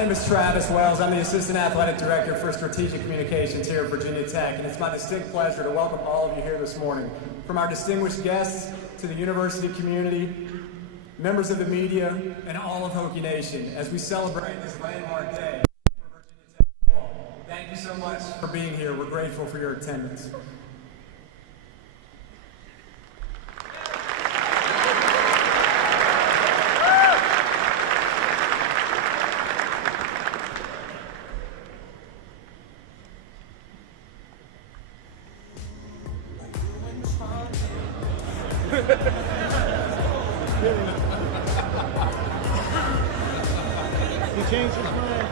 name is Travis Wells. I'm the Assistant Athletic Director for Strategic Communications here at Virginia Tech, and it's my distinct pleasure to welcome all of you here this morning. From our distinguished guests to the university community, members of the media, and all of Hokie Nation, as we celebrate this landmark day for Virginia Tech football. Thank you so much for being here. We're grateful for your attendance. He changed his mind.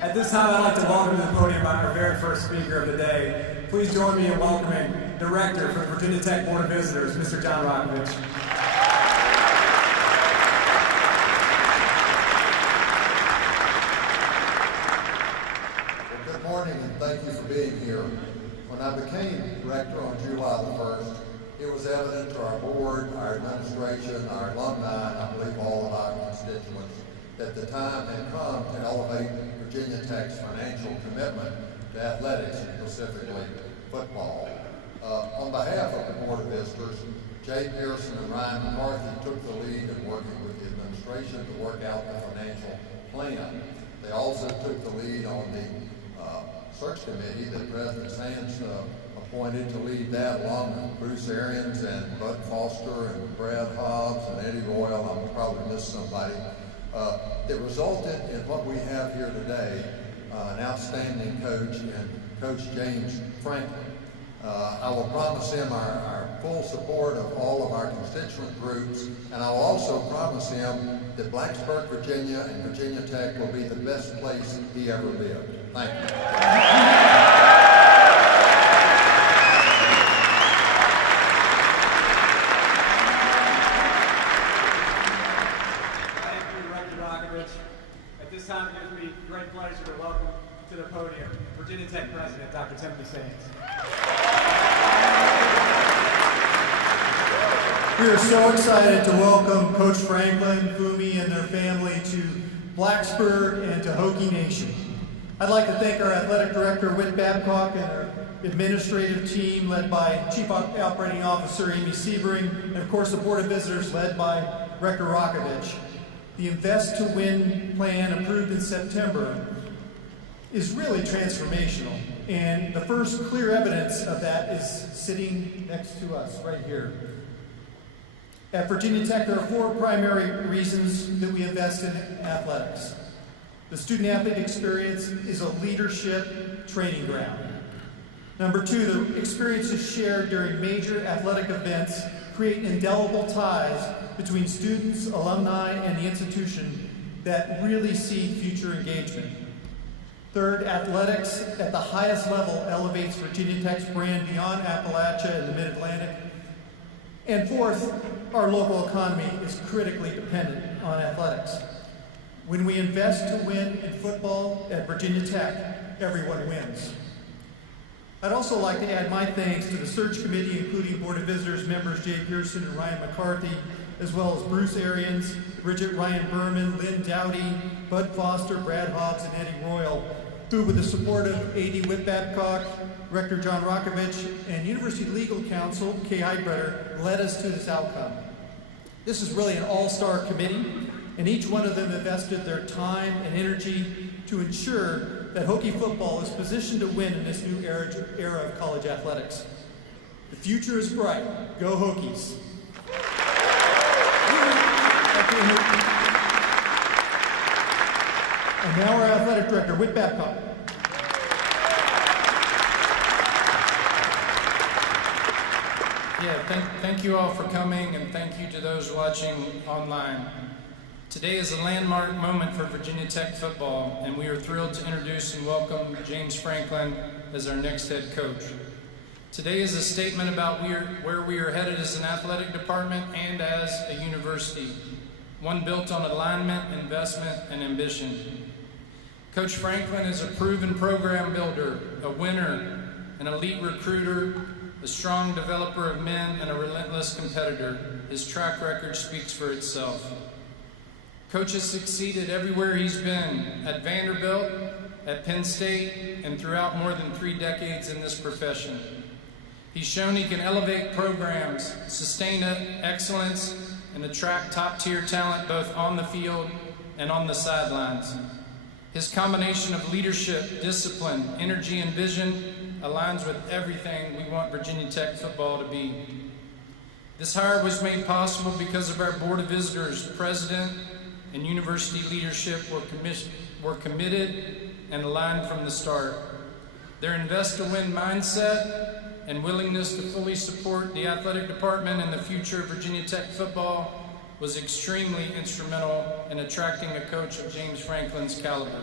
At this time, I'd like to welcome to the podium our very first speaker of the day. Please join me in welcoming Director for the Virginia Tech Board of Visitors, Mr. John Rokovich. Well, good morning, and thank you for being here. When I became Director on July the 1st, it was evident to our board, our administration, our alumni, and I believe all of our constituents, that the time had come to elevate Virginia Tech's financial commitment to athletics, and specifically football. On behalf of the Board of Visitors, Jay Pearson and Ryan McCarthy took the lead in working with the administration to work out the financial plan. They also took the lead on the search committee that President Sands appointed to lead that, along with Bruce Arians and Bud Foster and Brad Hobbs and Eddie Royal. I'm probably missed somebody. That resulted in what we have here today, an outstanding coach in Coach James Franklin. I will promise him our full support of all of our constituent groups, and I will also promise him that Blacksburg, Virginia and Virginia Tech will be the best place he ever lived. Thank you. At this time, it gives me great pleasure to welcome to the podium Virginia Tech President, Dr. Timothy Sands. We are so excited to welcome Coach Franklin, Fumi, and their family to Blacksburg and to Hokie Nation. I'd like to thank our Athletic Director, Whit Babcock, and our administrative team led by Chief Operating Officer Amy Sebring, and of course the Board of Visitors led by Rector Rokovich. The Invest to Win plan approved in September is really transformational, and the first clear evidence of that is sitting next to us right here. At Virginia Tech, there are 4 primary reasons that we invest in athletics. The student-athlete experience is a leadership training ground. Number 2, the experiences shared during major athletic events create indelible ties between students, alumni, and the institution that really seed future engagement. Third, athletics at the highest level elevates Virginia Tech's brand beyond Appalachia and the Mid-Atlantic. And fourth, our local economy is critically dependent on athletics. When we invest to win in football at Virginia Tech, everyone wins. I'd also like to add my thanks to the search committee, including Board of Visitors members Jay Pearson and Ryan McCarthy, as well as Bruce Arians, Bridget Ryan Berman, Lynn Dowdy, Bud Foster, Brad Hobbs, and Eddie Royal, who, with the support of A.D. Whit Babcock, Rector John Rokovich, and University Legal Counsel Kay Heidbreder, led us to this outcome. This is really an all-star committee, and each one of them invested their time and energy to ensure that Hokie football is positioned to win in this new era of college athletics. The future is bright. Go Hokies! And now our athletic director, Whit Babcock. Yeah, thank you all for coming, and thank you to those watching online. Today is a landmark moment for Virginia Tech football, and we are thrilled to introduce and welcome James Franklin as our next head coach. Today is a statement about where we are headed as an athletic department and as a university, one built on alignment, investment, and ambition. Coach Franklin is a proven program builder, a winner, an elite recruiter, a strong developer of men, and a relentless competitor. His track record speaks for itself. Coach has succeeded everywhere he's been, at Vanderbilt, at Penn State, and throughout more than 3 decades in this profession. He's shown he can elevate programs, sustain excellence, and attract top-tier talent both on the field and on the sidelines. His combination of leadership, discipline, energy, and vision aligns with everything we want Virginia Tech football to be. This hire was made possible because of our Board of Visitors, President, and university leadership were committed and aligned from the start. Their invest-to-win mindset and willingness to fully support the athletic department and the future of Virginia Tech football was extremely instrumental in attracting a coach of James Franklin's caliber.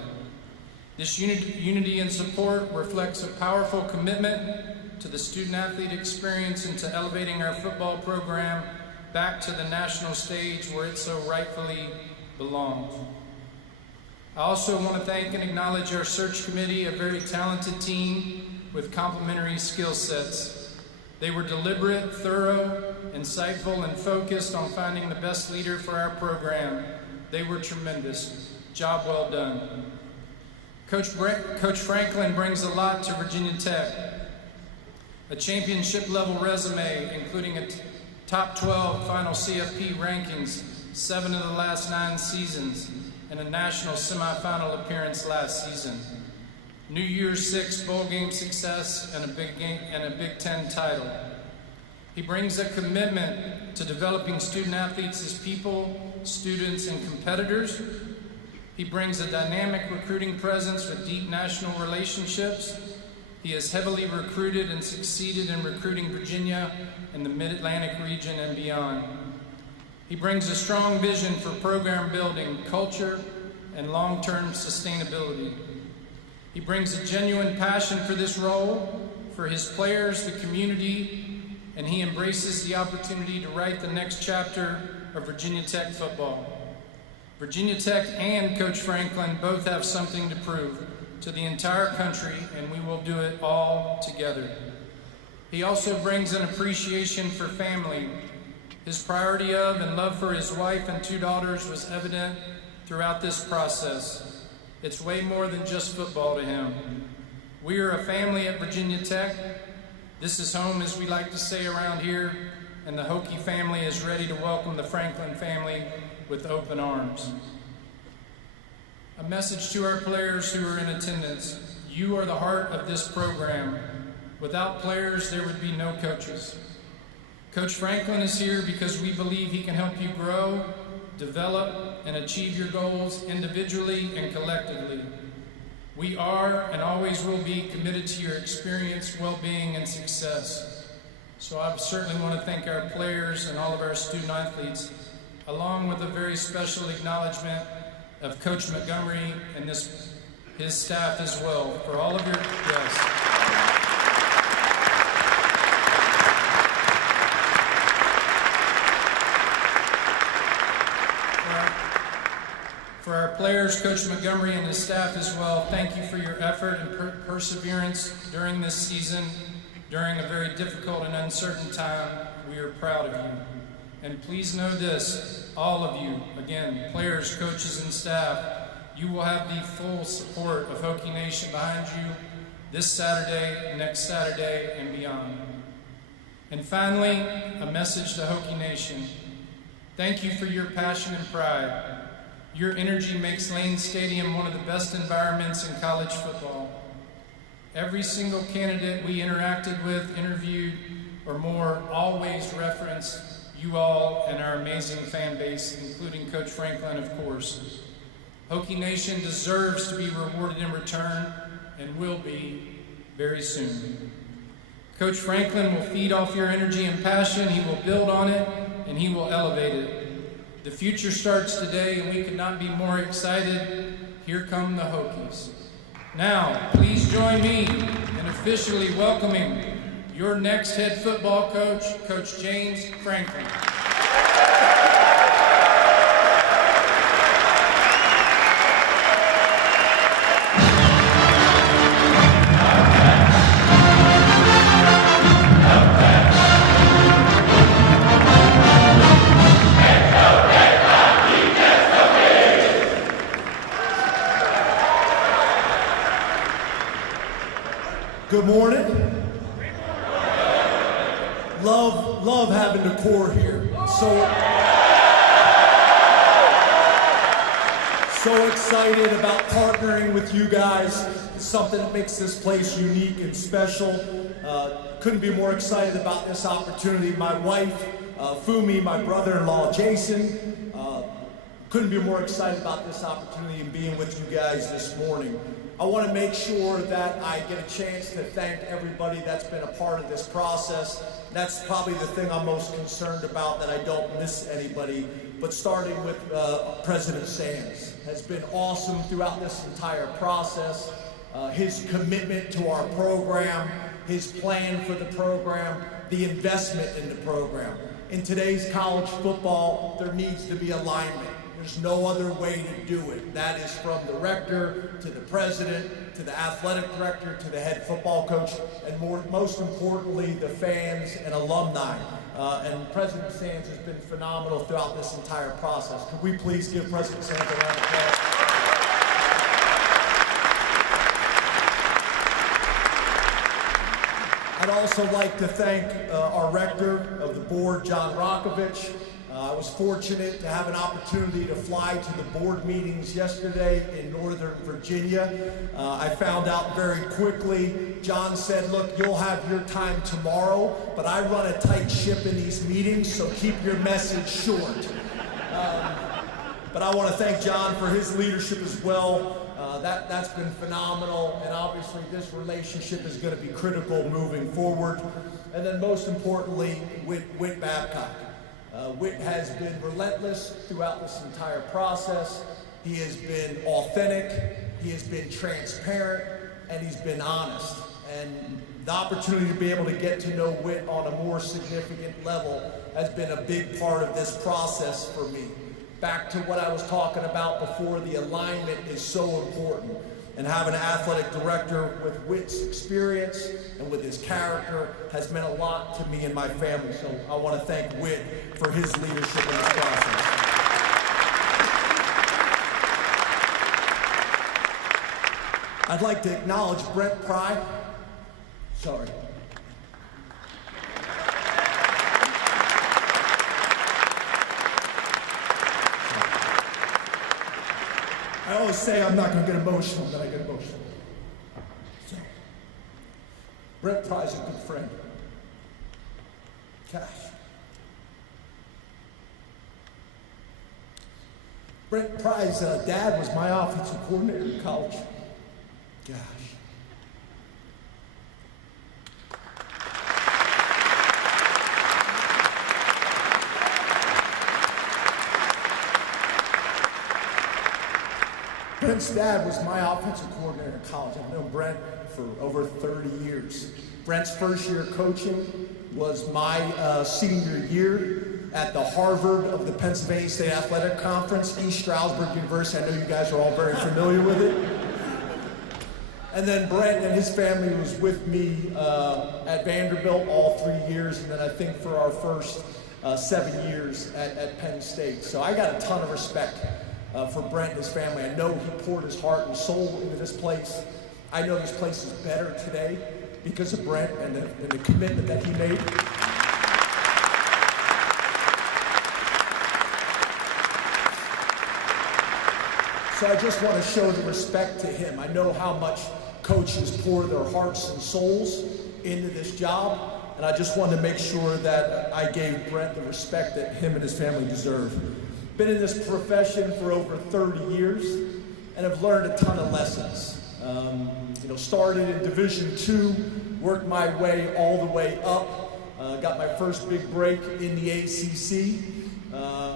This unity and support reflects a powerful commitment to the student-athlete experience and to elevating our football program back to the national stage where it so rightfully belongs. I also want to thank and acknowledge our search committee, a very talented team with complementary skill sets. They were deliberate, thorough, insightful, and focused on finding the best leader for our program. They were tremendous. Job well done. Coach Franklin brings a lot to Virginia Tech. A championship-level resume, including a top 12 final CFP rankings, 7 of the last 9 seasons, and a national semifinal appearance last season. New Year's 6 bowl game success and a Big Ten title. He brings a commitment to developing student athletes as people, students, and competitors. He brings a dynamic recruiting presence with deep national relationships. He has heavily recruited and succeeded in recruiting Virginia and the Mid-Atlantic region and beyond. He brings a strong vision for program building, culture, and long-term sustainability. He brings a genuine passion for this role, for his players, the community, and he embraces the opportunity to write the next chapter of Virginia Tech football. Virginia Tech and Coach Franklin both have something to prove to the entire country, and we will do it all together. He also brings an appreciation for family. His priority of and love for his wife and 2 daughters was evident throughout this process. It's way more than just football to him. We are a family at Virginia Tech. This is home, as we like to say around here, and the Hokie family is ready to welcome the Franklin family with open arms. A message to our players who are in attendance: you are the heart of this program. Without players, there would be no coaches. Coach Franklin is here because we believe he can help you grow, develop, and achieve your goals individually and collectively. We are and always will be committed to your experience, well-being, and success. So I certainly want to thank our players and all of our student athletes, along with a very special acknowledgement of Coach Montgomery and his staff as well, for all of your, For our players, Coach Montgomery and his staff as well, thank you for your effort and perseverance during this season, during a very difficult and uncertain time. We are proud of you. And please know this, all of you, again, players, coaches, and staff, you will have the full support of Hokie Nation behind you this Saturday, next Saturday, and beyond. And finally, a message to Hokie Nation. Thank you for your passion and pride. Your energy makes Lane Stadium one of the best environments in college football. Every single candidate we interacted with, interviewed, or more, always referenced you all and our amazing fan base, including Coach Franklin, of course. Hokie Nation deserves to be rewarded in return and will be very soon. Coach Franklin will feed off your energy and passion. He will build on it, and he will elevate it. The future starts today, and we could not be more excited. Here come the Hokies. Now, please join me in officially welcoming your next head football coach, Coach James Franklin. Good morning. Love having the core here. So excited about partnering with you guys. It's something that makes this place unique and special. Couldn't be more excited about this opportunity. My wife, Fumi, my brother-in-law, Jason, couldn't be more excited about this opportunity and being with you guys this morning. I want to make sure that I get a chance to thank everybody that's been a part of this process. That's probably the thing I'm most concerned about, that I don't miss anybody. But starting with President Sands has been awesome throughout this entire process. His commitment to our program, his plan for the program, the investment in the program. In today's college football, there needs to be alignment. There's no other way to do it. That is from the rector to the president to the athletic director to the head football coach, and most importantly, the fans and alumni. And President Sands has been phenomenal throughout this entire process. Could we please give President Sands a round of applause? I'd also like to thank our rector of the board, John Rokovich. I was fortunate to have an opportunity to fly to the board meetings yesterday in Northern Virginia. I found out very quickly, John said, look, you'll have your time tomorrow, but I run a tight ship in these meetings, so keep your message short. But I want to thank John for his leadership as well. That's been phenomenal, and obviously this relationship is going to be critical moving forward. And then most importantly, Whit Babcock. Whit has been relentless throughout this entire process. He has been authentic, he has been transparent, and he's been honest. And the opportunity to be able to get to know Whit on a more significant level has been a big part of this process for me. Back to what I was talking about before, the alignment is so important. And having an athletic director with Whit's experience and with his character has meant a lot to me and my family. So I want to thank Whit for his leadership in this process. I'd like to acknowledge Brent Pry. Sorry. I always say I'm not going to get emotional, then I get emotional. So, Brent Pry's a good friend. Gosh. Brent Pry's dad was my offensive coordinator in college. Gosh. Brent's dad was my offensive coordinator in college. I've known Brent for over 30 years. Brent's first year coaching was my senior year at the Harvard of the Pennsylvania State Athletic Conference, East Stroudsburg University. I know you guys are all very familiar with it. And then Brent and his family was with me at Vanderbilt all 3 years, and then I think for our first 7 years at Penn State. So I got a ton of respect for Brent and his family. I know he poured his heart and soul into this place. I know this place is better today because of Brent and the commitment that he made. So I just want to show the respect to him. I know how much coaches pour their hearts and souls into this job, and I just wanted to make sure that I gave Brent the respect that him and his family deserve. Been in this profession for over 30 years, and have learned a ton of lessons. Started in Division II, worked my way all the way up, got my first big break in the ACC,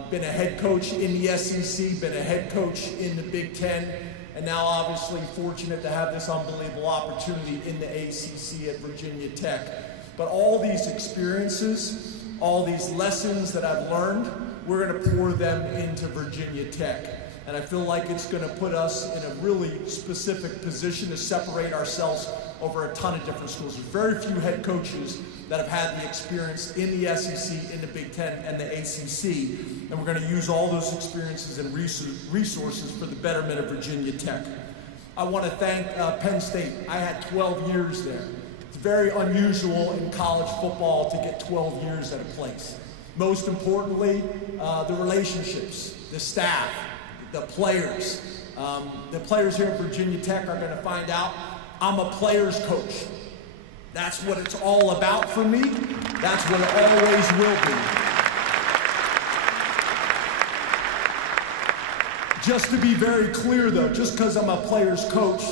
been a head coach in the SEC, been a head coach in the Big Ten, and now obviously fortunate to have this unbelievable opportunity in the ACC at Virginia Tech. But all these experiences, all these lessons that I've learned, we're going to pour them into Virginia Tech. And I feel like it's going to put us in a really specific position to separate ourselves over a ton of different schools. There's very few head coaches that have had the experience in the SEC, in the Big Ten, and the ACC. And we're going to use all those experiences and resources for the betterment of Virginia Tech. I want to thank Penn State. I had 12 years there. It's very unusual in college football to get 12 years at a place. Most importantly, the relationships, the staff, the players. The players here at Virginia Tech are going to find out I'm a player's coach. That's what it's all about for me. That's what it always will be. Just to be very clear though, just because I'm a player's coach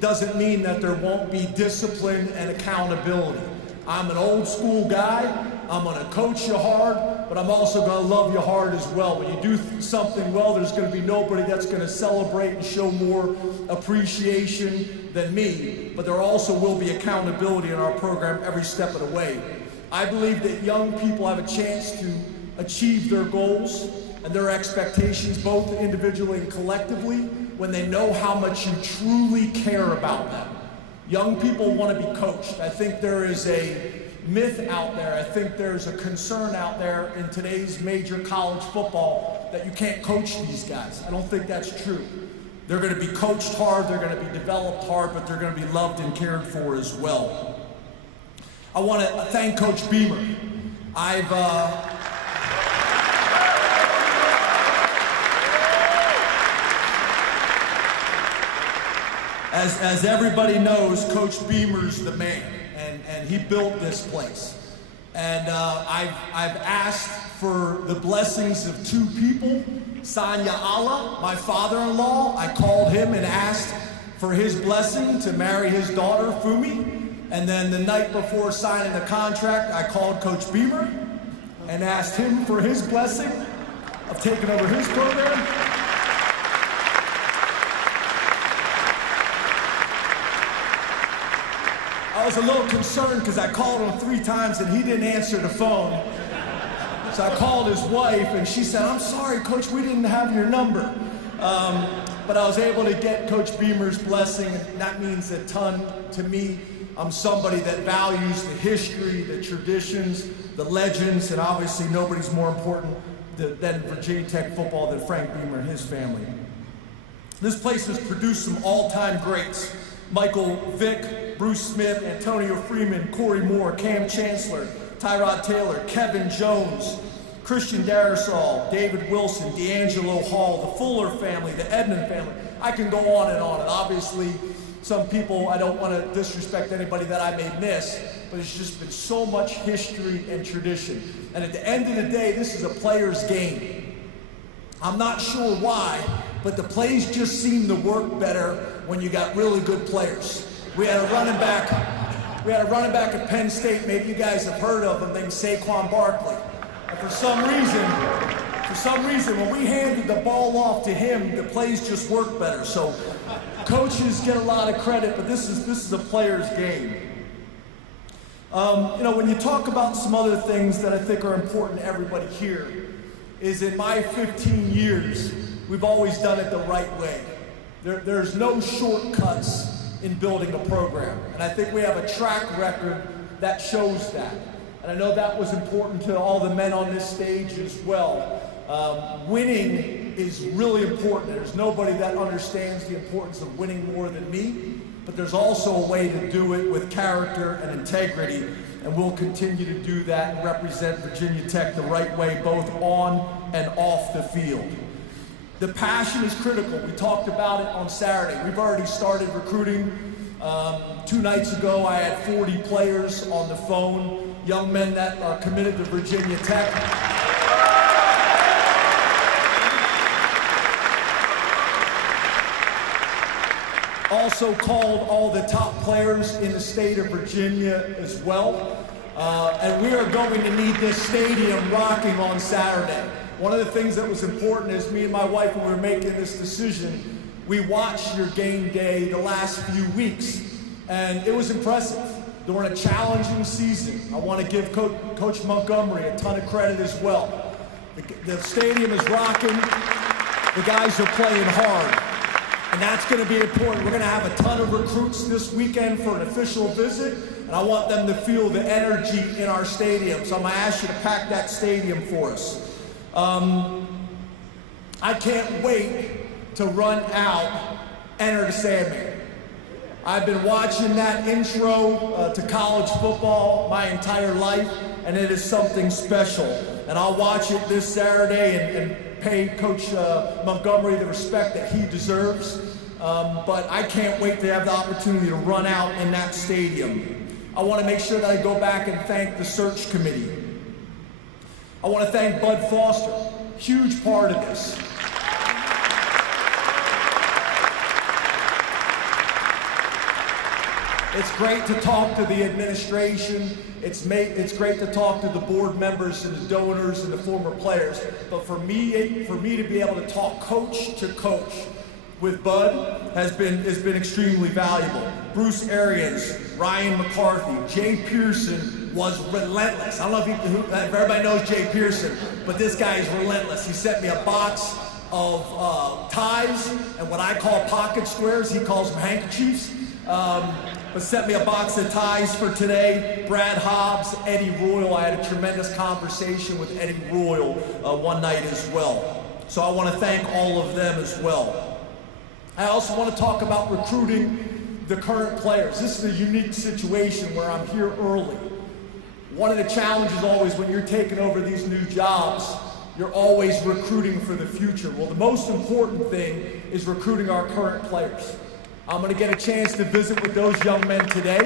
doesn't mean that there won't be discipline and accountability. I'm an old school guy. I'm going to coach you hard, but I'm also going to love you hard as well. When you do something well, there's going to be nobody that's going to celebrate and show more appreciation than me, but there also will be accountability in our program every step of the way. I believe that young people have a chance to achieve their goals and their expectations, both individually and collectively, when they know how much you truly care about them. Young people want to be coached. I think there is a myth out there. I think there's a concern out there in today's major college football that you can't coach these guys. I don't think that's true. They're going to be coached hard, they're going to be developed hard, but they're going to be loved and cared for as well. I want to thank Coach Beamer. As everybody knows, Coach Beamer's the man. And he built this place. And I've asked for the blessings of two people. Sanya Allah, my father-in-law, I called him and asked for his blessing to marry his daughter, Fumi. And then the night before signing the contract, I called Coach Beamer and asked him for his blessing of taking over his program. I was a little concerned because I called him 3 times and he didn't answer the phone. So I called his wife and she said, "I'm sorry, Coach, we didn't have your number." But I was able to get Coach Beamer's blessing, and that means a ton to me. I'm somebody that values the history, the traditions, the legends, and obviously nobody's more important than Virginia Tech football than Frank Beamer and his family. This place has produced some all-time greats. Michael Vick, Bruce Smith, Antonio Freeman, Corey Moore, Cam Chancellor, Tyrod Taylor, Kevin Jones, Christian Darrisaw, David Wilson, D'Angelo Hall, the Fuller family, the Edmond family. I can go on and on. And obviously, some people, I don't want to disrespect anybody that I may miss, but it's just been so much history and tradition. And at the end of the day, this is a player's game. I'm not sure why, but the plays just seem to work better when you got really good players. We had a running back at Penn State, maybe you guys have heard of him, named Saquon Barkley. And for some reason, when we handed the ball off to him, the plays just worked better. So coaches get a lot of credit, but this is a player's game. When you talk about some other things that I think are important to everybody here, is in my 15 years, we've always done it the right way. There's no shortcuts in building a program. And I think we have a track record that shows that. And I know that was important to all the men on this stage as well. Winning is really important. There's nobody that understands the importance of winning more than me, but there's also a way to do it with character and integrity, and we'll continue to do that and represent Virginia Tech the right way, both on and off the field. The passion is critical. We talked about it on Saturday. We've already started recruiting. 2 nights ago, I had 40 players on the phone, young men that are committed to Virginia Tech. Also called all the top players in the state of Virginia as well. And we are going to need this stadium rocking on Saturday. One of the things that was important is me and my wife, when we were making this decision, we watched your game day the last few weeks, and it was impressive. During a challenging season, I want to give Coach Montgomery a ton of credit as well. The stadium is rocking. The guys are playing hard. And that's going to be important. We're going to have a ton of recruits this weekend for an official visit, and I want them to feel the energy in our stadium. So I'm going to ask you to pack that stadium for us. I can't wait to run out Enter the Sandman. I've been watching that intro to college football my entire life, and it is something special. And I'll watch it this Saturday and pay Coach Montgomery the respect that he deserves. But I can't wait to have the opportunity to run out in that stadium. I want to make sure that I go back and thank the search committee. I want to thank Bud Foster, huge part of this. It's great to talk to the administration. It's great to talk to the board members and the donors and the former players. But for me to be able to talk coach to coach with Bud has been extremely valuable. Bruce Arians, Ryan McCarthy, Jay Pearson was relentless. I don't know if everybody knows Jay Pearson, but this guy is relentless. He sent me a box of ties and what I call pocket squares. He calls them handkerchiefs. But sent me a box of ties for today. Brad Hobbs, Eddie Royal. I had a tremendous conversation with Eddie Royal one night as well. So I want to thank all of them as well. I also want to talk about recruiting the current players. This is a unique situation where I'm here early. One of the challenges always when you're taking over these new jobs, you're always recruiting for the future. Well, the most important thing is recruiting our current players. I'm going to get a chance to visit with those young men today.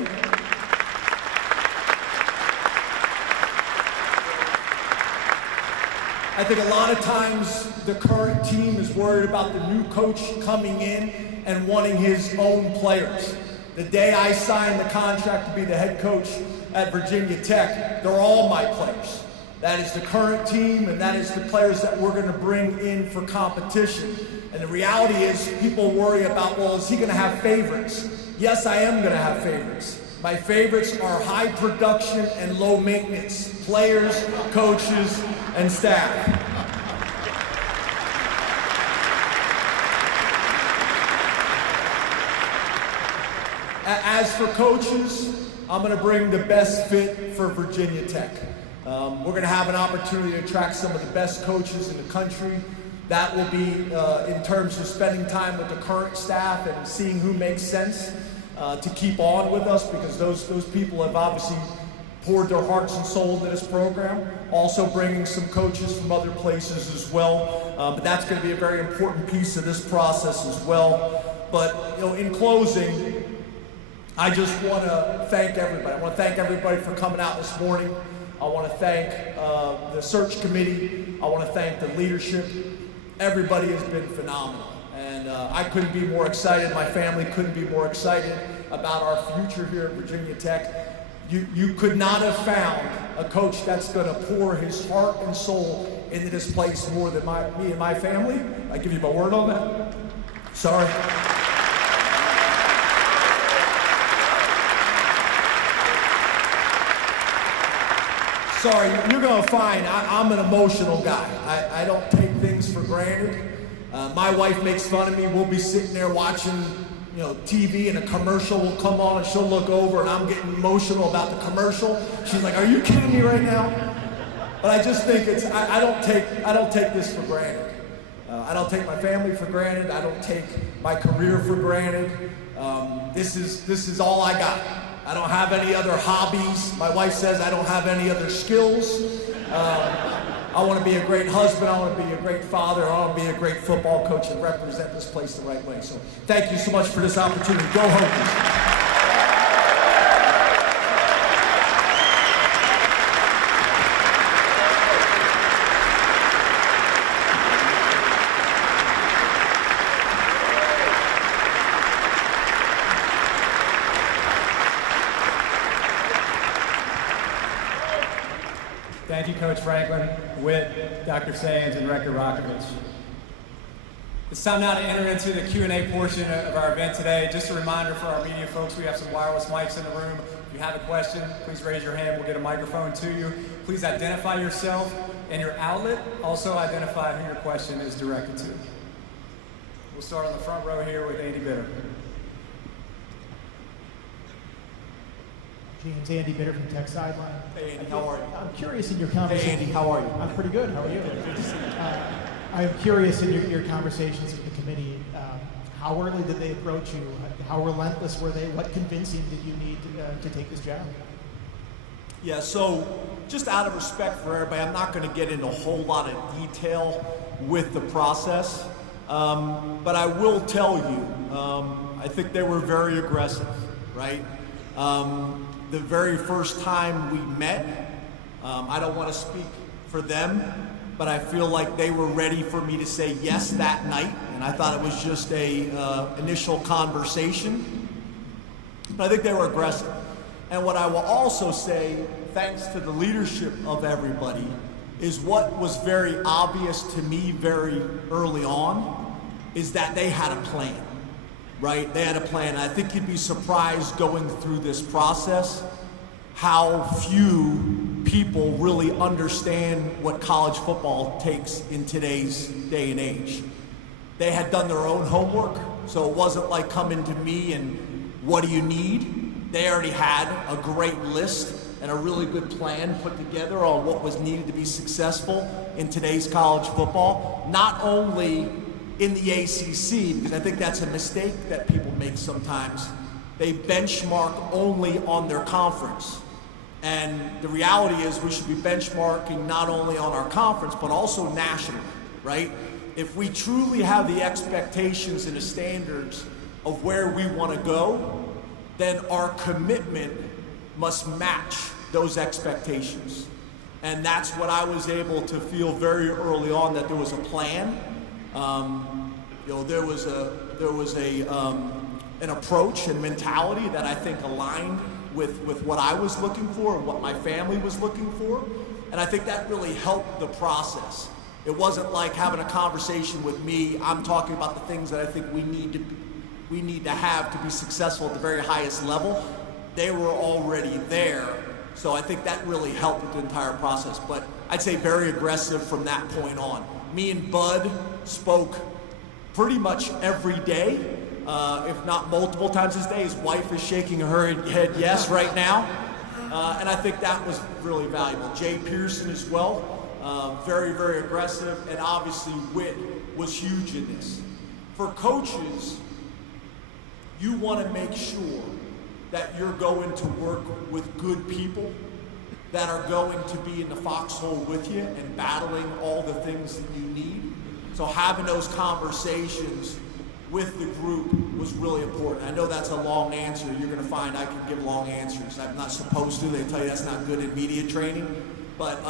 I think a lot of times the current team is worried about the new coach coming in and wanting his own players. The day I signed the contract to be the head coach at Virginia Tech, they're all my players. That is the current team, and that is the players that we're going to bring in for competition. And the reality is, people worry about, well, is he going to have favorites? Yes, I am going to have favorites. My favorites are high production and low maintenance players, coaches, and staff. As for coaches, I'm going to bring the best fit for Virginia Tech. We're going to have an opportunity to attract some of the best coaches in the country. That will be in terms of spending time with the current staff and seeing who makes sense to keep on with us, because those people have obviously poured their hearts and soul into this program. Also bringing some coaches from other places as well. But that's going to be a very important piece of this process as well. But in closing, I just want to thank everybody. I want to thank everybody for coming out this morning. I want to thank the search committee. I want to thank the leadership. everybody has been phenomenal. And I couldn't be more excited, my family couldn't be more excited about our future here at Virginia Tech. You could not have found a coach that's going to pour his heart and soul into this place more than me and my family. I give you my word on that. Sorry. Sorry, you're going to find I'm an emotional guy. I don't take things for granted. My wife makes fun of me. We'll be sitting there watching TV, and a commercial will come on and she'll look over and I'm getting emotional about the commercial. She's like, "Are you kidding me right now?" But I just think I don't take this for granted. I don't take my family for granted. I don't take my career for granted. This is all I got. I don't have any other hobbies. My wife says I don't have any other skills. I want to be a great husband, I want to be a great father, I want to be a great football coach and represent this place the right way. So thank you so much for this opportunity. Go Hokies. Thank you, Coach Franklin, Witt, Dr. Sands, and Rector Rakovich. It's time now to enter into the Q&A portion of our event today. Just a reminder for our media folks, we have some wireless mics in the room. If you have a question, please raise your hand. We'll get a microphone to you. Please identify yourself and your outlet. Also identify who your question is directed to. We'll start on the front row here with Andy Bitter. James, Andy Bitter from Tech Sideline. Hey Andy, how are you? I'm curious in your conversation. Hey Andy, how are you? I'm pretty good. How are you? I'm curious in your conversations with the committee. How early did they approach you? How relentless were they? What convincing did you need to take this job? Yeah, so just out of respect for everybody, I'm not going to get into a whole lot of detail with the process, but I will tell you, I think they were very aggressive, right? The very first time we met, I don't want to speak for them, but I feel like they were ready for me to say yes that night, and I thought it was just a initial conversation, but I think they were aggressive. And what I will also say, thanks to the leadership of everybody, is what was very obvious to me very early on is that they had a plan. Right? They had a plan. I think you'd be surprised going through this process how few people really understand what college football takes in today's day and age. They had done their own homework, so it wasn't like coming to me and what do you need? They already had a great list and a really good plan put together on what was needed to be successful in today's college football, not only in the ACC, because I think that's a mistake that people make sometimes. They benchmark only on their conference. And the reality is we should be benchmarking not only on our conference, but also nationally, right? If we truly have the expectations and the standards of where we want to go, then our commitment must match those expectations. And that's what I was able to feel very early on, that there was a plan. There was an approach and mentality that I think aligned with what I was looking for and what my family was looking for, and I think that really helped the process. It wasn't like having a conversation with me. I'm talking about the things that I think we need to have to be successful at the very highest level. They were already there, so I think that really helped with the entire process. But I'd say very aggressive from that point on. Me and Bud spoke pretty much every day, if not multiple times this day. His wife is shaking her head yes right now. And I think that was really valuable. Jay Pearson as well, very, very aggressive. And obviously Witt was huge in this. For coaches, you want to make sure that you're going to work with good people that are going to be in the foxhole with you and battling all the things that you need. So having those conversations with the group was really important. I know that's a long answer. You're going to find I can give long answers. I'm not supposed to. They tell you that's not good in media training. But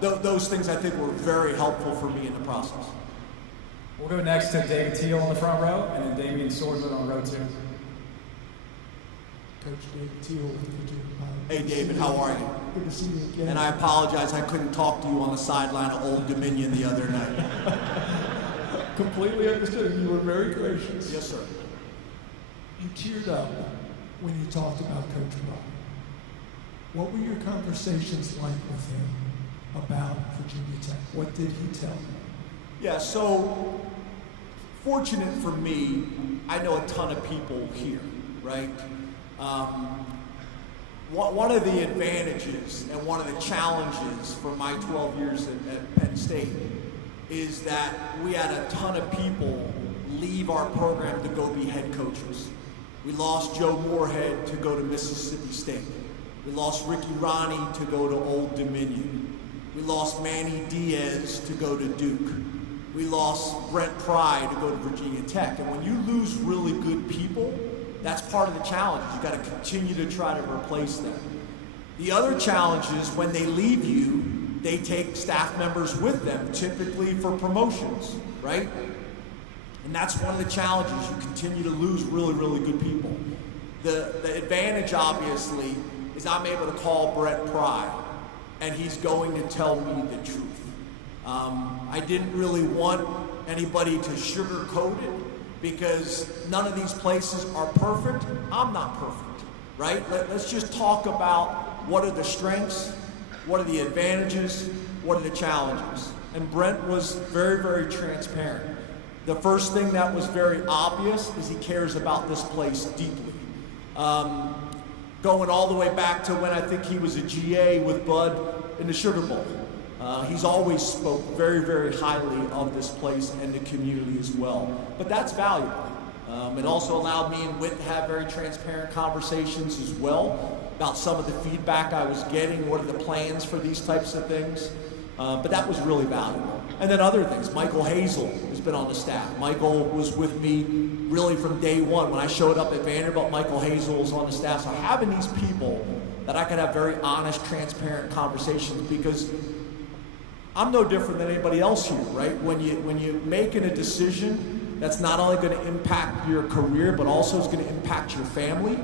those things I think were very helpful for me in the process. We'll go next to David Teal on the front row, and then Damian Swordman on row 2. Coach David Teal with Virginia. Hey David, how are you? Good to see you again. And I apologize, I couldn't talk to you on the sideline of Old Dominion the other night. Completely understood. You were very gracious. Yes, sir. You teared up when you talked about Coach Rock. What were your conversations like with him about Virginia Tech? What did he tell you? Yeah, so fortunate for me, I know a ton of people here, right? One of the advantages and one of the challenges for my 12 years at Penn State is that we had a ton of people leave our program to go be head coaches. We lost Joe Moorhead to go to Mississippi State. We lost Ricky Ronnie to go to Old Dominion. We lost Manny Diaz to go to Duke. We lost Brent Pry to go to Virginia Tech. And when you lose really good people, that's part of the challenge. You got to continue to try to replace them. The other challenge is when they leave you, they take staff members with them, typically for promotions, right? And that's one of the challenges. You continue to lose really, really good people. The advantage, obviously, is I'm able to call Brett Pry, and he's going to tell me the truth. I didn't really want anybody to sugarcoat it because none of these places are perfect. I'm not perfect, right? Let's just talk about what are the strengths, what are the advantages, what are the challenges. And Brent was very, very transparent. The first thing that was very obvious is he cares about this place deeply. Going all the way back to when I think he was a GA with Bud in the Sugar Bowl. He's always spoke very, very highly of this place and the community as well. But that's valuable. It also allowed me and Whit to have very transparent conversations as well about some of the feedback I was getting, what are the plans for these types of things. But that was really valuable. And then other things, Michael Hazel has been on the staff. Michael was with me really from day one. When I showed up at Vanderbilt, Michael Hazel was on the staff. So having these people that I could have very honest, transparent conversations, because I'm no different than anybody else here, right? When you're making a decision that's not only going to impact your career, but also is going to impact your family,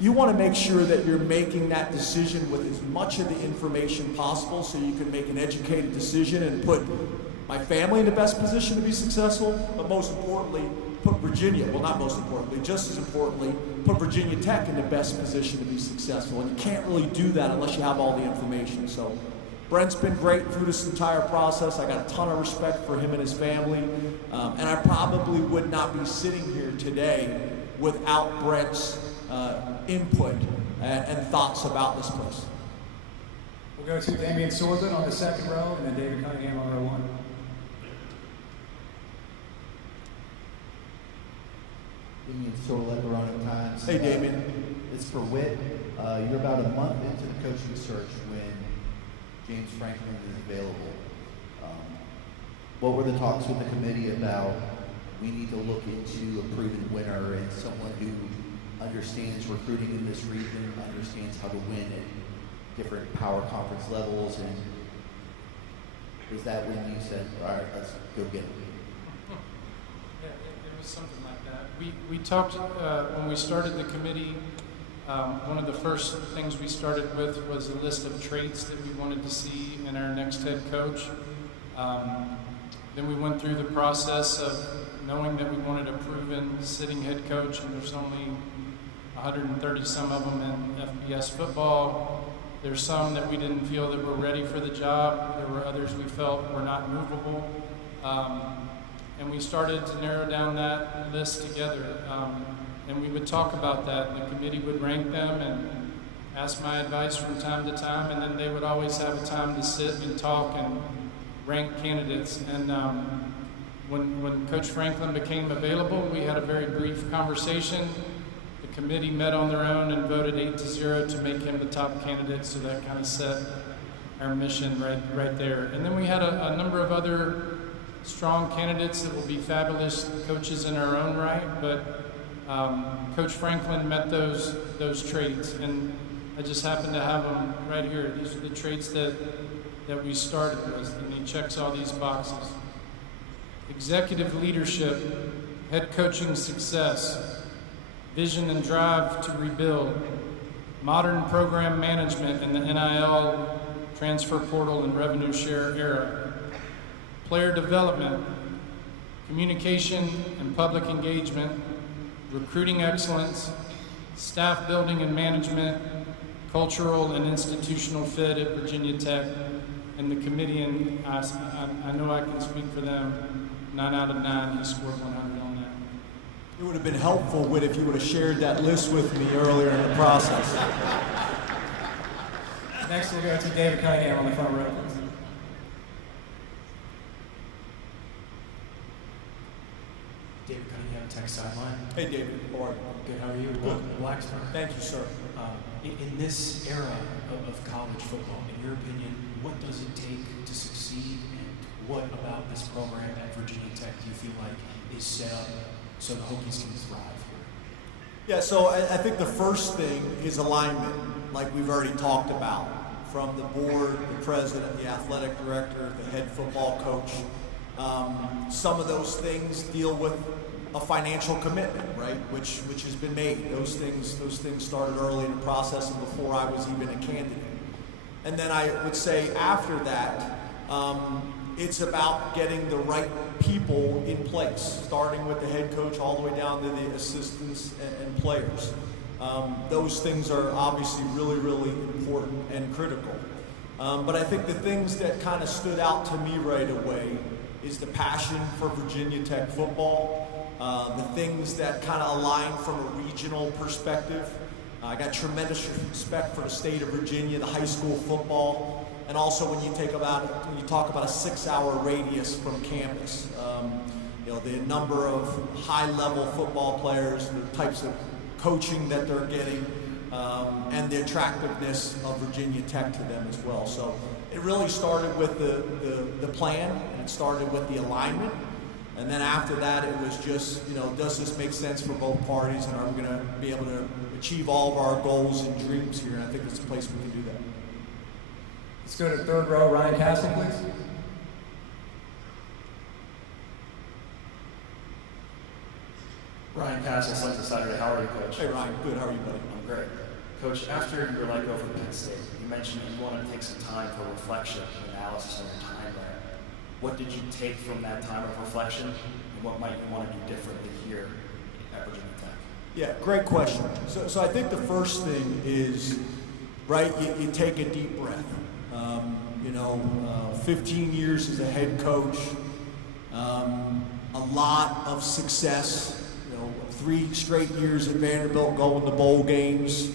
you want to make sure that you're making that decision with as much of the information possible so you can make an educated decision and put my family in the best position to be successful, but most importantly, put Virginia, well not most importantly, just as importantly, put Virginia Tech in the best position to be successful. And you can't really do that unless you have all the information. So Brent's been great through this entire process. I got a ton of respect for him and his family. And I probably would not be sitting here today without Brent's input and thoughts about this place. We'll go to Damian Swordman on the second row, and then David Cunningham on row 1. Damian Swordman, Toronto Times. Hey, Damian. It's for Whit. You're about a month into the coaching search when James Franklin is available. What were the talks with the committee about? We need to look into a proven winner and someone who understands recruiting in this region, understands how to win at different power conference levels, and was that when you said, all right, let's go get him? Yeah, it was something like that. We talked, when we started the committee, one of the first things we started with was a list of traits that we wanted to see in our next head coach. Then we went through the process of knowing that we wanted a proven sitting head coach, and there's only 130 some of them in FBS football. There's some that we didn't feel that were ready for the job. There were others we felt were not movable. And we started to narrow down that list together. And we would talk about that, and the committee would rank them and ask my advice from time to time, and then they would always have a time to sit and talk and rank candidates. And when Coach Franklin became available, we had a very brief conversation. The committee met on their own and voted 8-0 to make him the top candidate, so that kind of set our mission right there. And then we had a number of other strong candidates that will be fabulous coaches in our own right, but Coach Franklin met those traits, and I just happen to have them right here. These are the traits that we started with, and he checks all these boxes. executive leadership, head coaching success, vision and drive to rebuild, modern program management in the NIL, transfer portal, and revenue share era, player development, communication and public engagement, recruiting excellence, staff building and management, cultural and institutional fit at Virginia Tech, and the committee, and I know I can speak for them, 9 out of 9, he scored 100 on that. It would have been helpful, Whit, if you would have shared that list with me earlier in the process. Next, we'll go to David Cunningham on the front row. David Cunningham, Tech Sideline. Hey, David. How are you? Good, how are you? Good. Welcome to Blacksburg. Thank you, sir. In this era of college football, in your opinion, what does it take to succeed, and what about this program at Virginia Tech do you feel like is set up so the Hokies can thrive here? Yeah, so I think the first thing is alignment, like we've already talked about, from the board, the president, the athletic director, the head football coach. Some of those things deal with a financial commitment, right, which has been made. Those things started early in the process and before I was even a candidate. And then I would say after that, it's about getting the right people in place, starting with the head coach all the way down to the assistants and players. Those things are obviously really, really important and critical. But I think the things that kind of stood out to me right away is the passion for Virginia Tech football, the things that kind of align from a regional perspective. I got tremendous respect for the state of Virginia, the high school football, and also when you talk about a 6-hour radius from campus. The number of high-level football players, the types of coaching that they're getting, and the attractiveness of Virginia Tech to them as well. So it really started with the plan, and it started with the alignment. And then after that, it was just, does this make sense for both parties, and are we going to be able to achieve all of our goals and dreams here? And I think it's a place we can do that. Let's go to third row, Ryan Castle, please. Ryan Castle, Science Saturday. How are you, Coach? Hey, Ryan. Good. How are you, buddy? I'm great. Coach, after your let go from Penn State, you mentioned that you wanted to take some time for reflection and analysis on your time there. What did you take from that time of reflection, and what might you want to do differently here at Virginia Tech? Yeah, great question. So I think the first thing is, right, you take a deep breath. 15 years as a head coach, a lot of success. 3 straight years at Vanderbilt going to bowl games,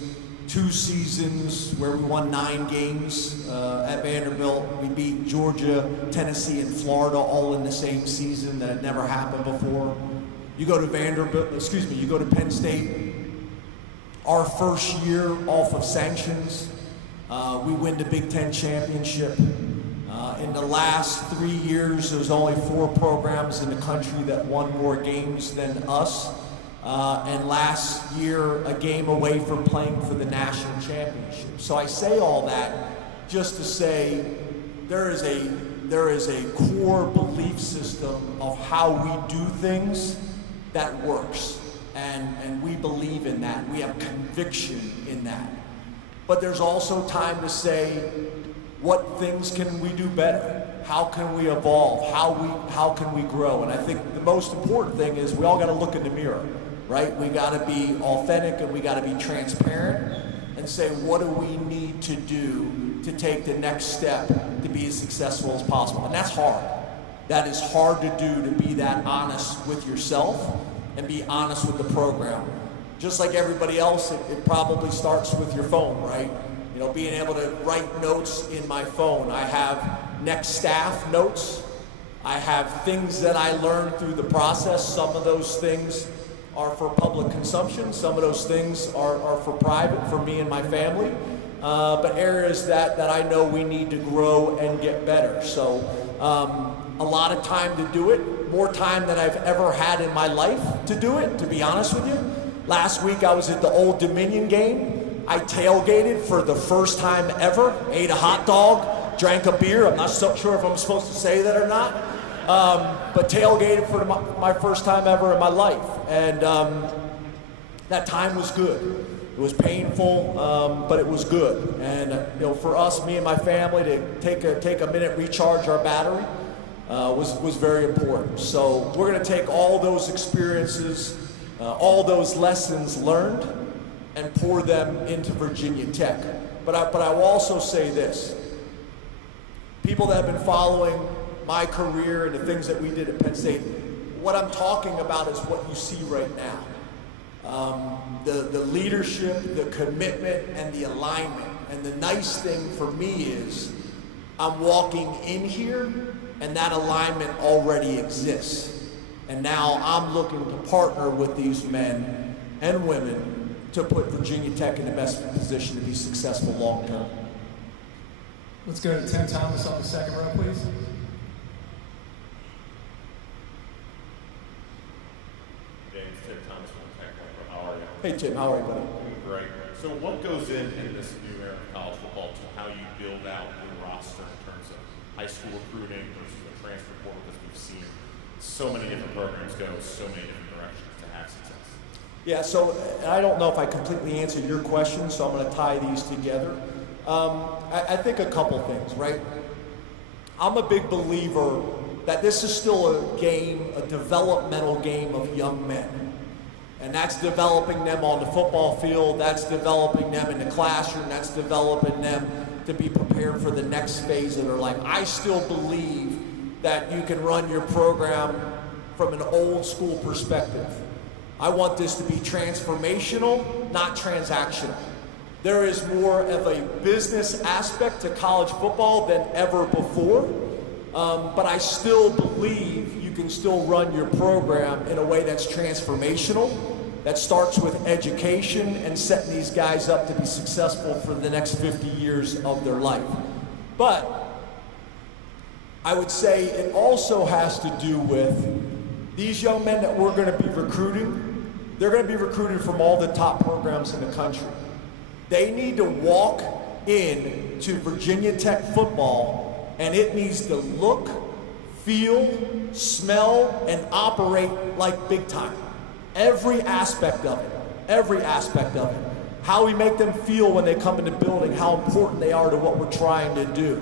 2 seasons where we won 9 games at Vanderbilt. We beat Georgia, Tennessee, and Florida all in the same season. That had never happened before. You go to you go to Penn State. Our first year off of sanctions, we win the Big Ten championship. In the last 3 years, there's only 4 programs in the country that won more games than us. And last year, a game away from playing for the national championship. So I say all that just to say there is a core belief system of how we do things that works. And we believe in that. We have conviction in that. But there's also time to say, what things can we do better? How can we evolve? How can we grow? And I think the most important thing is we all got to look in the mirror, right? We got to be authentic and we got to be transparent and say, what do we need to do to take the next step to be as successful as possible? And that's hard. That is hard to do, to be that honest with yourself and be honest with the program. Just like everybody else, it probably starts with your phone, right? Being able to write notes in my phone. I have next staff notes. I have things that I learned through the process. Some of those things are for public consumption. Some of those things are for private, for me and my family. But areas that I know we need to grow and get better. So a lot of time to do it. More time than I've ever had in my life to do it, to be honest with you. Last week I was at the Old Dominion game. I tailgated for the first time ever, ate a hot dog, drank a beer. I'm not so sure if I'm supposed to say that or not. but tailgated for my first time ever in my life. And that time was good. It was painful, but it was good. And for us, me and my family, to take a minute, recharge our battery, was very important. So we're going to take all those experiences, all those lessons learned, and pour them into Virginia Tech. But I will also say this: people that have been following my career and the things that we did at Penn State, what I'm talking about is what you see right now. The leadership, the commitment, and the alignment. And the nice thing for me is I'm walking in here and that alignment already exists. And now I'm looking to partner with these men and women to put Virginia Tech in the best position to be successful long term. Let's go to Tim Thomas on the second row, please. Hey Tim, how are you, buddy? Doing great. So what goes in this new era of college football to how you build out your roster in terms of high school recruiting versus the transfer portal, because we've seen so many different programs go so many different directions to have success? Yeah, so I don't know if I completely answered your question, so I'm going to tie these together. I think a couple things, right? I'm a big believer that this is still a game, a developmental game of young men. And that's developing them on the football field, that's developing them in the classroom, that's developing them to be prepared for the next phase of their life. I still believe that you can run your program from an old school perspective. I want this to be transformational, not transactional. There is more of a business aspect to college football than ever before, but I still believe you can still run your program in a way that's transformational, that starts with education and setting these guys up to be successful for the next 50 years of their life. But I would say it also has to do with these young men that we're going to be recruiting. They're going to be recruited from all the top programs in the country. They need to walk in to Virginia Tech football, and it needs to look, feel, smell, and operate like big time. Every aspect of it. Every aspect of it. How we make them feel when they come in the building, how important they are to what we're trying to do.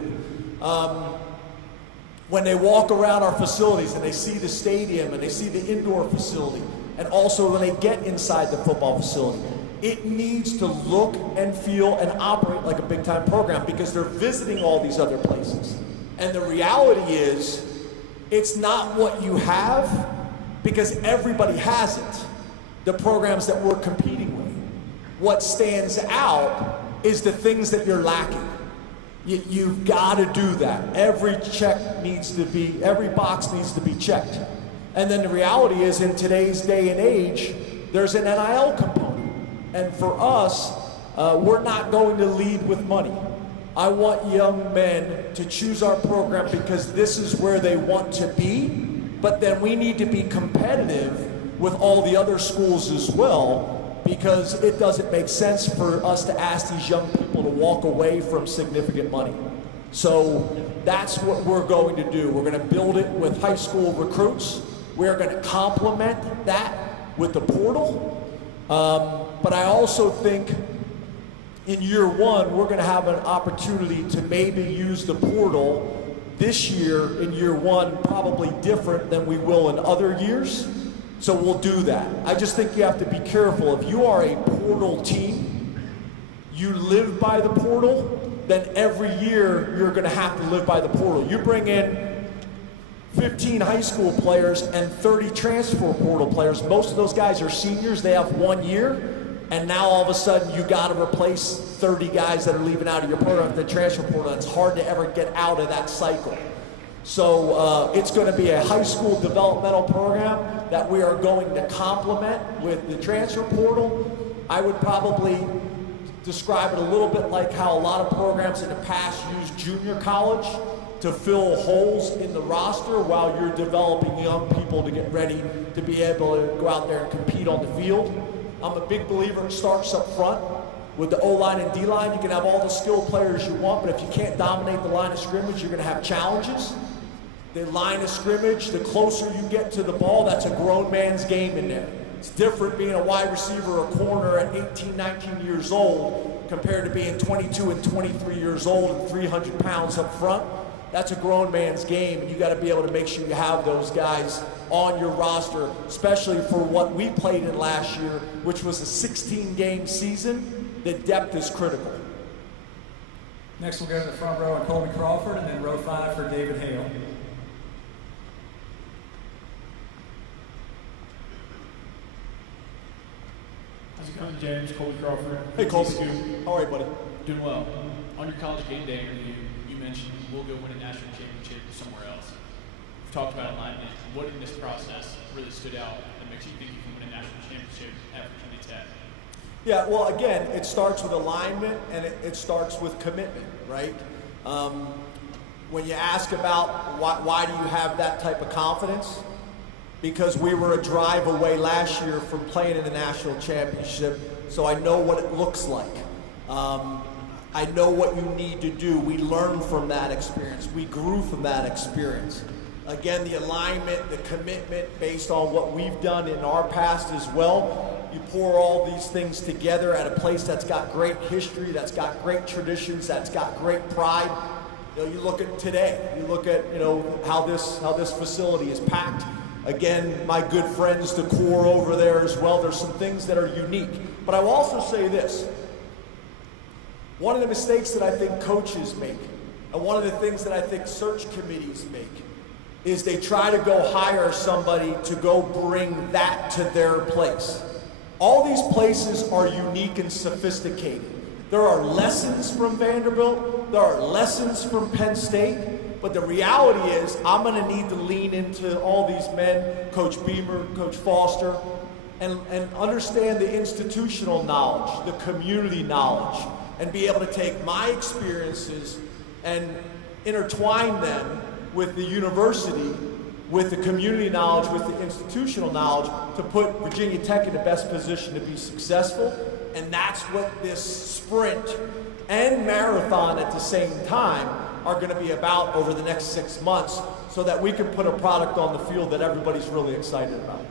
When they walk around our facilities and they see the stadium and they see the indoor facility, and also when they get inside the football facility, it needs to look and feel and operate like a big-time program, because they're visiting all these other places. And the reality is, it's not what you have, because everybody has it, the programs that we're competing with. What stands out is the things that you're lacking. You've got to do that. Every box needs to be checked. And then the reality is, in today's day and age, there's an NIL component. And for us, we're not going to lead with money. I want young men to choose our program because this is where they want to be, but then we need to be competitive with all the other schools as well, because it doesn't make sense for us to ask these young people to walk away from significant money. So that's what we're going to do. We're going to build it with high school recruits. We're going to complement that with the portal. But I also think in year one, we're going to have an opportunity to maybe use the portal this year in year one, probably different than we will in other years. So we'll do that. I just think you have to be careful. If you are a portal team, you live by the portal, then every year you're going to have to live by the portal. You bring in 15 high school players and 30 transfer portal players. Most of those guys are seniors. They have 1 year. And now all of a sudden you got to replace 30 guys that are leaving out of your program at the transfer portal. It's hard to ever get out of that cycle. So it's going to be a high school developmental program that we are going to complement with the transfer portal. I would probably describe it a little bit like how a lot of programs in the past used junior college to fill holes in the roster while you're developing young people to get ready to be able to go out there and compete on the field. I'm a big believer it starts up front with the O-line and D-line. You can have all the skilled players you want, but if you can't dominate the line of scrimmage, you're going to have challenges. The line of scrimmage, the closer you get to the ball, that's a grown man's game in there. It's different being a wide receiver or a corner at 18, 19 years old compared to being 22 and 23 years old and 300 pounds up front. That's a grown man's game, and you got to be able to make sure you have those guys on your roster, especially for what we played in last year, which was a 16-game season. The depth is critical. Next, we'll go to the front row and Colby Crawford, and then row 5 for David Hale. How's it going, James? Colby Crawford. Hey, Colby. How are you, buddy? Doing well. On your college game day interview, you mentioned we'll go win a national championship somewhere else. We've talked about alignment. What in this process really stood out that makes you think you can win a national championship at Virginia Tech? Yeah, well, again, it starts with alignment and it starts with commitment, right? When you ask about why do you have that type of confidence, because we were a drive away last year from playing in the national championship, so I know what it looks like. I know what you need to do. We learned from that experience. We grew from that experience. Again, the alignment, the commitment based on what we've done in our past as well. You pour all these things together at a place that's got great history, that's got great traditions, that's got great pride. You know, you look at today, you look at, you know, how this facility is packed. Again, my good friends, the core over there as well, there's some things that are unique. But I will also say this. One of the mistakes that I think coaches make, and one of the things that I think search committees make, is they try to go hire somebody to go bring that to their place. All these places are unique and sophisticated. There are lessons from Vanderbilt, there are lessons from Penn State, but the reality is I'm gonna need to lean into all these men, Coach Beamer, Coach Foster, and understand the institutional knowledge, the community knowledge, and be able to take my experiences and intertwine them with the university, with the community knowledge, with the institutional knowledge, to put Virginia Tech in the best position to be successful. And that's what this sprint and marathon at the same time are going to be about over the next 6 months, so that we can put a product on the field that everybody's really excited about.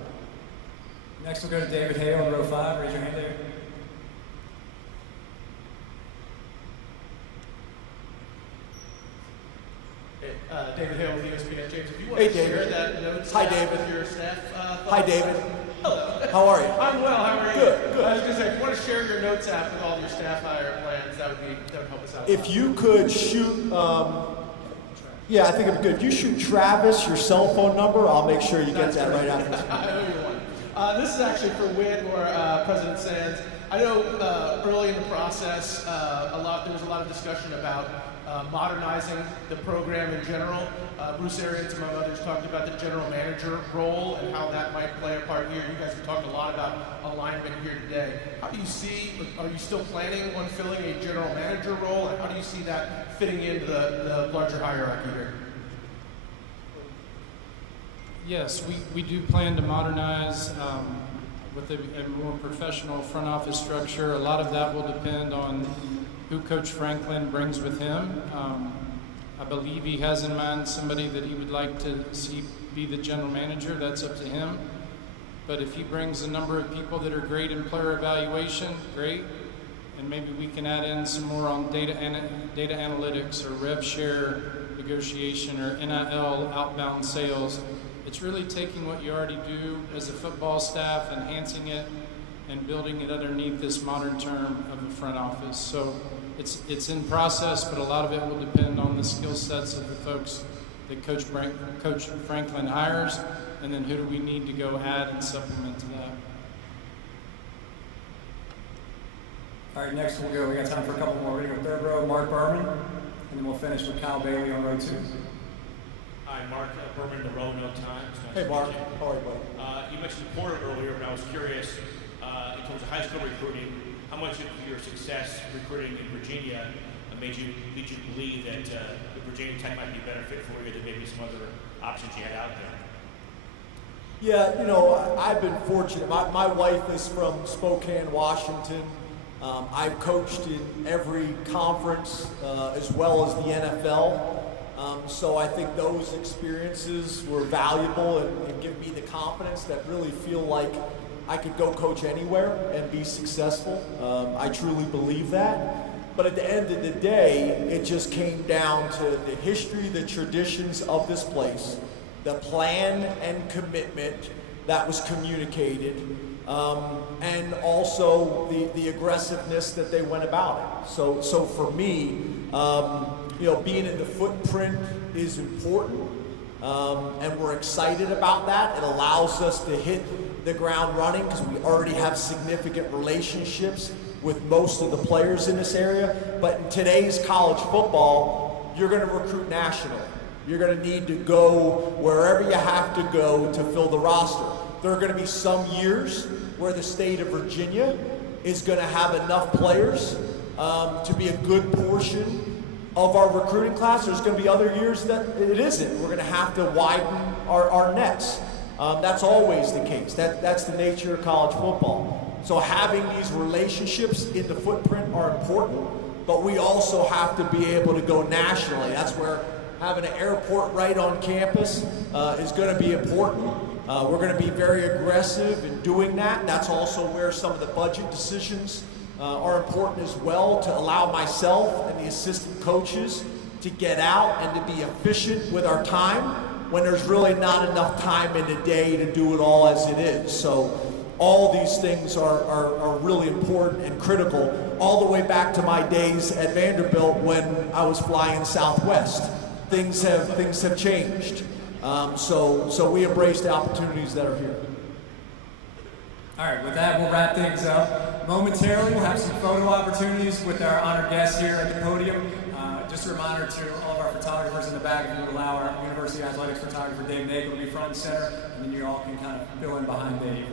Next, we'll go to David Hale in row 5. Raise your hand, David. David Hale with ESPN. James, if you want to share that notes with your staff. Hi, David. Hello. How are you? I'm well. How are you? Good. I was going to say, if you want to share your notes app with all of your staff hire plans, that would help us out. If you could shoot, yeah, I think it'd be good. If you shoot Travis your cell phone number, I'll make sure you get that right after this. I owe you one. This is actually for Whit or President Sands. I know early in the process, there was a lot of discussion about modernizing the program in general. Bruce Arians, among others, talked about the general manager role and how that might play a part here. You guys have talked a lot about alignment here today. How do you see, are you still planning on filling a general manager role? And how do you see that fitting into the larger hierarchy here? Yes, we do plan to modernize with a more professional front office structure. A lot of that will depend on who Coach Franklin brings with him. I believe he has in mind somebody that he would like to see be the general manager. That's up to him. But if he brings a number of people that are great in player evaluation, great. And maybe we can add in some more on data analytics or rev share negotiation or NIL outbound sales. It's really taking what you already do as a football staff, enhancing it, and building it underneath this modern term of the front office. So it's in process, but a lot of it will depend on the skill sets of the folks that Coach Franklin hires, and then who do we need to go add and supplement to that. All right, next we got time for a couple more. We're going to go third row, Mark Berman, and then we'll finish with Kyle Bailey on row 2. Hi, Mark Berman, the Roanoke Times. Nice Hey, Mark. How are you, buddy? You mentioned Porter earlier, but I was curious, in terms of high school recruiting, how much of your success recruiting in Virginia lead you believe that the Virginia Tech might be a better fit for you than maybe some other options you had out there? Yeah, you know, I've been fortunate. My wife is from Spokane, Washington. I've coached in every conference as well as the NFL. So I think those experiences were valuable and give me the confidence that really feel like I could go coach anywhere and be successful. I truly believe that. But at the end of the day, it just came down to the history, the traditions of this place, the plan and commitment that was communicated, and also the aggressiveness that they went about it. So for me, being in the footprint is important, and we're excited about that. It allows us to hit the ground running because we already have significant relationships with most of the players in this area. But in today's college football, you're going to recruit nationally. You're going to need to go wherever you have to go to fill the roster. There are going to be some years where the state of Virginia is going to have enough players to be a good portion of our recruiting class. There's going to be other years that it isn't. We're going to have to widen our nets. That's always the case. That's the nature of college football. So having these relationships in the footprint are important, but we also have to be able to go nationally. That's where having an airport right on campus is going to be important. We're going to be very aggressive in doing that. That's also where some of the budget decisions are important as well, to allow myself and the assistant coaches to get out and to be efficient with our time when there's really not enough time in the day to do it all as it is. So all these things are really important and critical, all the way back to my days at Vanderbilt when I was flying Southwest. Things have changed. So we embrace the opportunities that are here. All right, with that, we'll wrap things up. Momentarily, we'll have some photo opportunities with our honored guests here at the podium. Just a reminder to all of our photographers in the back, if you would allow our University Athletics photographer Dave Nagel to be front and center, and then you all can kind of fill in behind Dave.